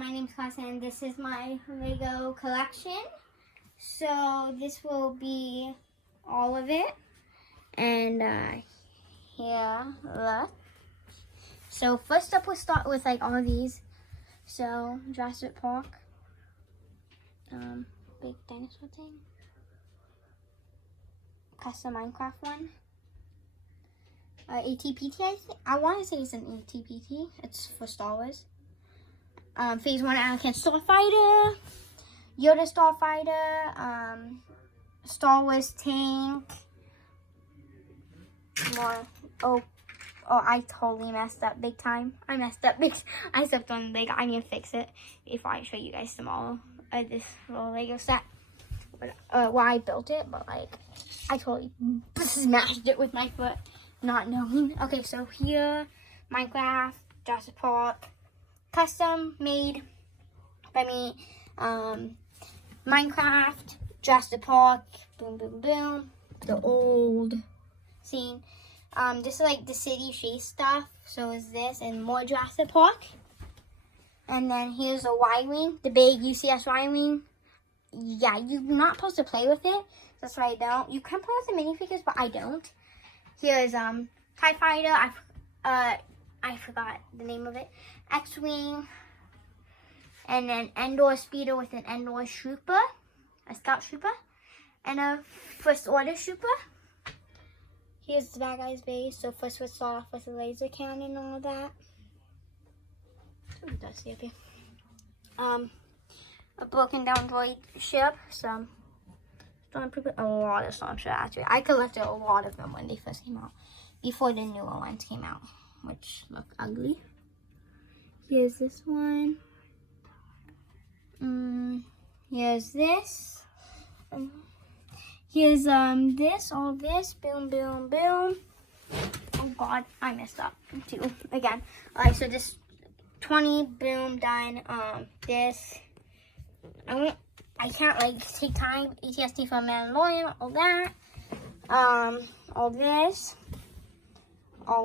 my name's Carson, and this is my Lego collection. So this will be all of it. And here, look. So first up, we'll start with like all of these. So Jurassic Park, big dinosaur thing. Custom Minecraft one. ATPT, I want to say it's an ATPT. It's for Star Wars. Phase 1 Anakin Starfighter, Yoda Starfighter, Star Wars tank. More. Oh, I totally messed up big time. I messed up big. I stepped on Lego. I need to fix it before I show you guys tomorrow. This little Lego set. Well, I built it, but like I totally smashed it with my foot, not knowing. Okay, so here, Minecraft, Jurassic Park, custom made by me. Minecraft, Jurassic Park, boom, boom, boom. The old scene. This is like the city chase stuff. So is this and more Jurassic Park. And then here's a Y-Wing, the big UCS Y-Wing. Yeah, you're not supposed to play with it. That's why I don't. You can play with the minifigures, but I don't. Here's TIE Fighter. I forgot the name of it. X-Wing. And then Endor Speeder with an Endor Trooper. A Scout Trooper. And a First Order Trooper. Here's the bad guy's base. So first we'll start off with a laser cannon and all that. Ooh, that's up here. A broken down droid ship. Some Stormtrooper. A lot of Stormtroopers actually. I collected a lot of them when they first came out. Before the newer ones came out. Which look ugly. Here's this one. Here's this. Here's this, all this, boom, boom, boom. Oh God, I messed up too again. All right, so this 20, boom, done. This I can't like take time. ATST for Mandalorian, all that. All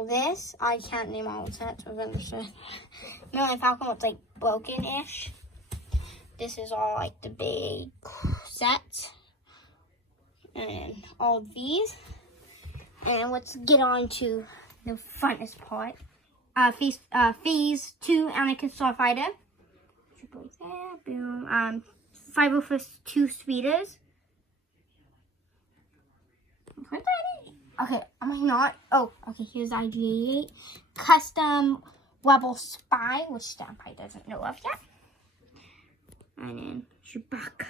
this. I can't name all the sets. We're gonna say Millennium Falcon was like broken-ish. This is all like the big sets. And all these. And let's get on to the funnest part. Phase 2 Anakin Starfighter. Boom. 502 speeders. Okay, I'm not. Oh, okay, here's IG-88. Custom Rebel Spy, which Stampy doesn't know of yet. And then Chewbacca.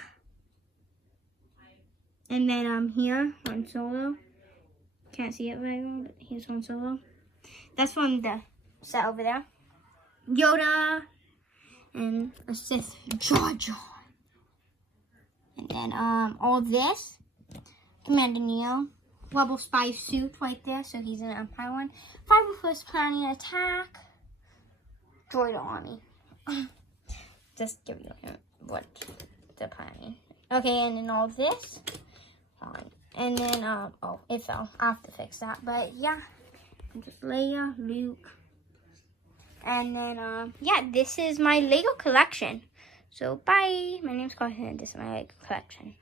And then here, Han Solo. Can't see it very well, but here's Han Solo. That's from the set over there. Yoda. And a Sith Jar Jar. And then all this. Commander Neo. Rebel Spy suit right there, so he's an Empire one. 501st Planning Attack. Droid Army. Just give you what the planning. Okay, and then all this. And then, oh, it fell. I have to fix that. But yeah, just Leia, Luke. And then, yeah, this is my Lego collection. So, bye. My name's Carson, and this is my Lego collection.